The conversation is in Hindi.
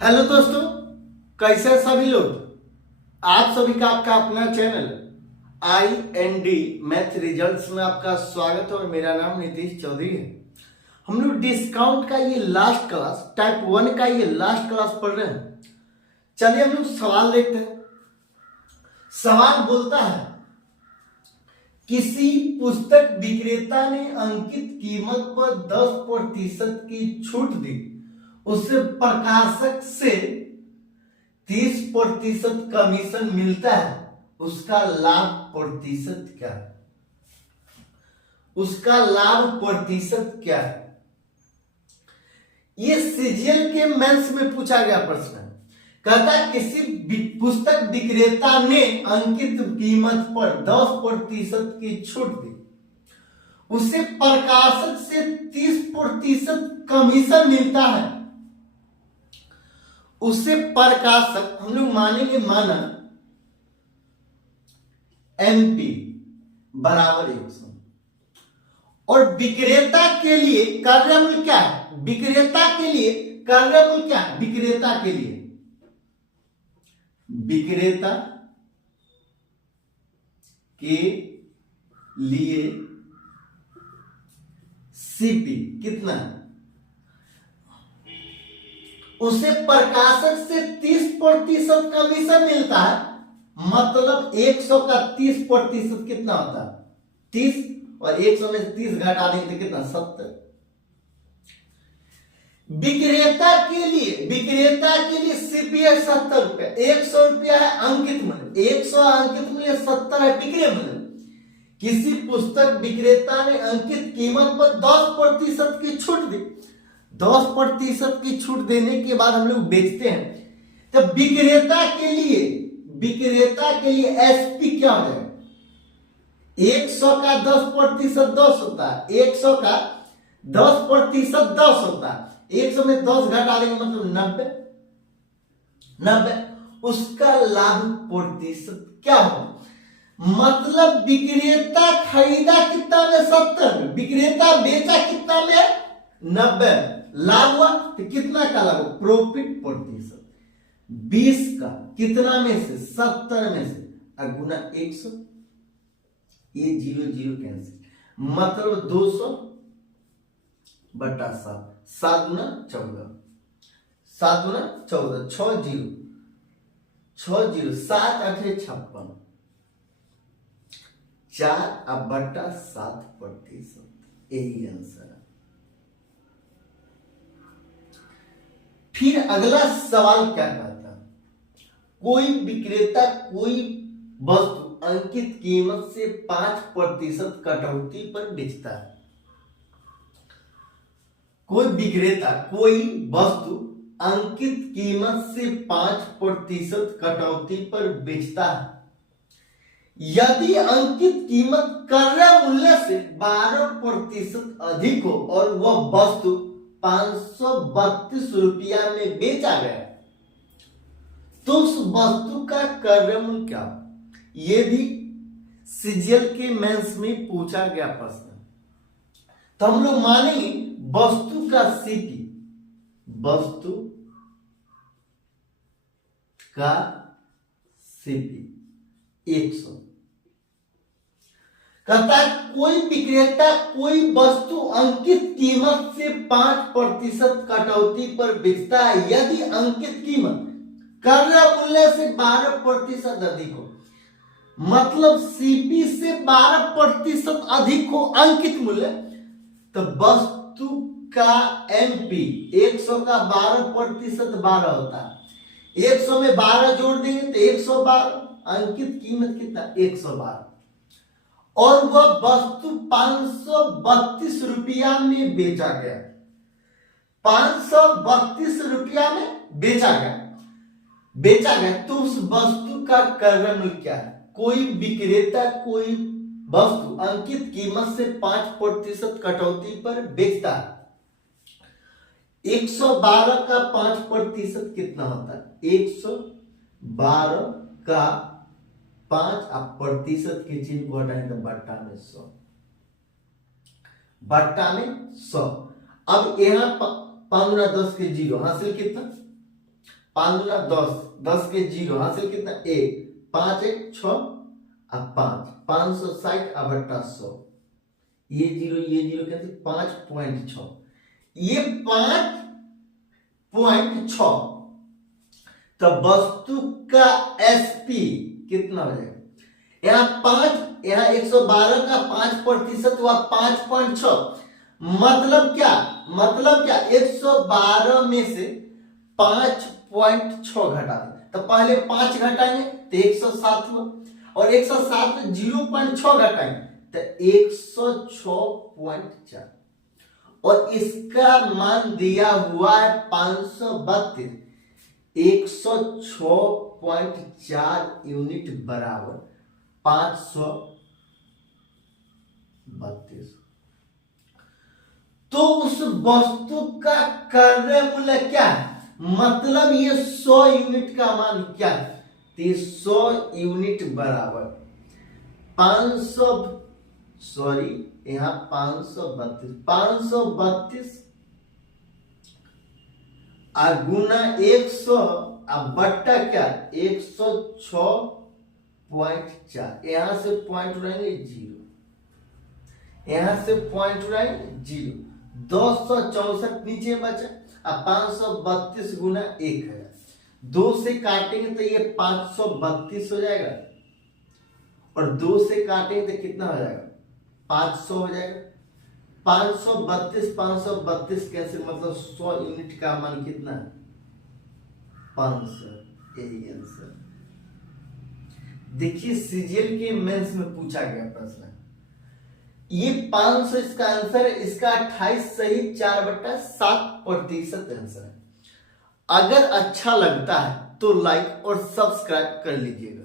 हेलो दोस्तों, कैसे हैं सभी लोग। आप सभी का आपका अपना चैनल IND मैथ रिजल्ट्स में आपका स्वागत है और मेरा नाम नीतीश चौधरी है। हम लोग डिस्काउंट का ये लास्ट क्लास, टाइप 1 का ये लास्ट क्लास पढ़ रहे हैं। चलिए हम लोग सवाल देखते हैं। सवाल बोलता है, किसी पुस्तक विक्रेता ने अंकित कीमत पर 10% की छूट दी, उससे प्रकाशक से 30% कमीशन मिलता है, उसका लाभ प्रतिशत क्या है? उसका लाभ प्रतिशत क्या है? ये सीजीएल के मेंस में पूछा गया प्रश्न है। कहता है किसी पुस्तक विक्रेता ने अंकित कीमत पर 10% की छूट दी, उसे प्रकाशक से 30% कमीशन मिलता है। उससे प्रकाशक हम लोग मानेंगे, माना MP बराबर 100 और विक्रेता के लिए कार्यमूल्य क्या है? विक्रेता के लिए कार्यमूल्य क्या है? विक्रेता के लिए CP कितना है? उसे प्रकाशक से 30% कमीशन मिलता है। मतलब 100 का 30% कितना होता है? 30, और 100 में से 30 घटा देंगे तो कितना? 70। विक्रेता के लिए CP है 70 रुपया, 100 रुपया है अंकित मूल्य, 100 अंकित मूल्य, 70 है विक्रय मूल्य। किसी पुस्तक विक्रेता ने अंकित कीमत पर 10% की छूट दी। 10% की छूट देने के बाद हम लोग बेचते हैं, तो विक्रेता के लिए SP क्या हो जाएगा? 100 का 10% 10 होता है, 100 का 10% 10 होता है, 100 में 10 घटा देंगे मतलब 90। उसका लाभ प्रतिशत क्या हो? मतलब विक्रेता खरीदा कितना में? 70 में। विक्रेता बेचा कितना में? 90। लाभ हुआ तो कितना का लाभ? प्रॉफिट प्रतिशत 20 का कितना में से? 70 में से, और गुना 100। ये 0 0 कैंसिल, मतलब 200 बटा 7, 7 गुना 14, 7 गुना 14, 6 0, 7 8 56, 4 अब बटा 7%। यही आंसर है। फिर अगला सवाल क्या कहता है? कोई विक्रेता कोई वस्तु अंकित कीमत से 5% कटौती पर बेचता है। कोई विक्रेता कोई वस्तु अंकित कीमत से 5% कटौती पर बेचता है। यदि अंकित कीमत क्रय मूल्य से 12% अधिक हो और वह वस्तु 532 रुपया में बेचा गया, तो उस वस्तु का क्रय मूल्य क्या? यह भी सीजीएल के मेंस में पूछा गया प्रश्न। तो हम लोग मानेंगे वस्तु का CP, वस्तु का CP 100। कहता है कोई विक्रेता कोई वस्तु अंकित कीमत से 5% कटौती पर बेचता है। यदि अंकित कीमत क्रय मूल्य से 12% अधिक हो, मतलब CP से 12% अधिक हो अंकित मूल्य, तो वस्तु का MP 100 का 12% 12 होता है। 100 में 12 जोड़ देंगे तो 112। अंकित कीमत कितना? 112। और वह वस्तु 532 रुपया में बेचा गया। 532 रुपया में बेचा गया, तो उस वस्तु का क्रय मूल्य क्या है? कोई विक्रेता कोई वस्तु अंकित कीमत से 5% कटौती पर बेचता है। 112 का 5% कितना होता है? 112 का 5, अब प्रतिशत के चिन्ह को हटाएं तो बट्टा में 100, बट्टा में 100। अब यहां 5 गुना 10 के 0 हासिल कितना? 5 गुना 10, 10 के 0 हासिल कितना 1, 5 1 6 अब 5, 560 अब बट्टा 100, ये 0 कैसे 5.6, ये 5.6, तो वस्तु का एसपी कितना हो जाएगा, यहाँ 5, यहाँ 112 का 5% हुआ 5.6, मतलब क्या 112 में से 5.6 घटा दें, तो पहले 5 घटाएंगे तो 107 हुआ, और 107 में 0.6 घटाएंगे तो 106.4, और इसका मान दिया हुआ है 532, 106.4 यूनिट बराबर 532। तो उस वस्तु का क्रय मूल्य क्या है, मतलब ये 100 यूनिट का मान क्या है, तो 100 यूनिट बराबर 532 गुना 100 अब बट्टा क्या 106.4, यहां से पॉइंट उड़ाएंगे 0, यहां से पॉइंट उड़ाएंगे 0, 264 नीचे बचा, अब 532 गुना 1000, 2 से काटेंगे तो ये 532 हो जाएगा, और 2 से काटेंगे तो कितना हो जाएगा 500 हो जाएगा, 532 कैसे, मतलब 100 यूनिट का मान कितना है 500, यही आंसर। देखिए सीजीएल के मेंस में पूछा गया प्रश्न, ये 500 इसका आंसर है, इसका 28 सही 4/7% आंसर है। अगर अच्छा लगता है तो लाइक और सब्सक्राइब कर लीजिएगा।